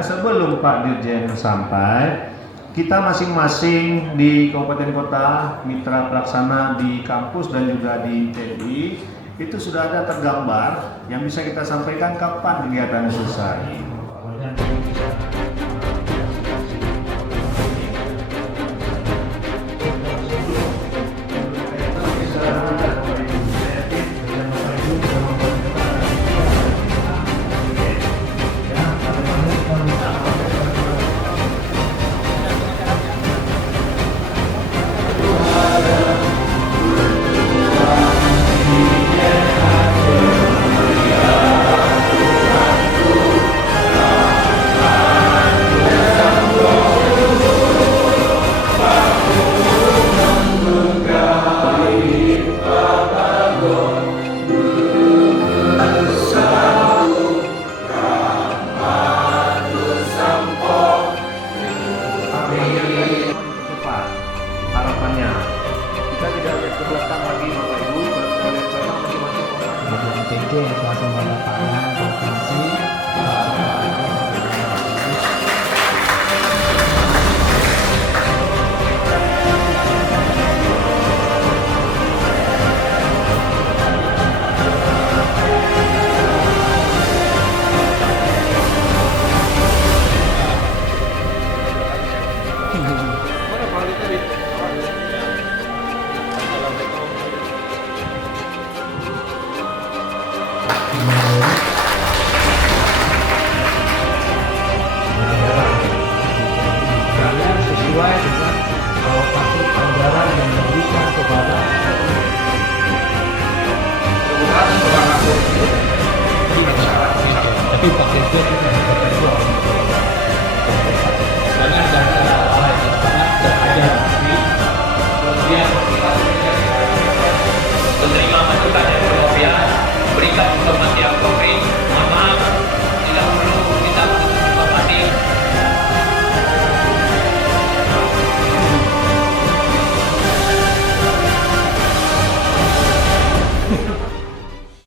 selanjutnya sebelum Pak Dirjen sampai, kita masing-masing di kabupaten kota, mitra pelaksana di kampus dan juga di TNI itu sudah ada tergambar yang bisa kita sampaikan kapan kegiatan selesai.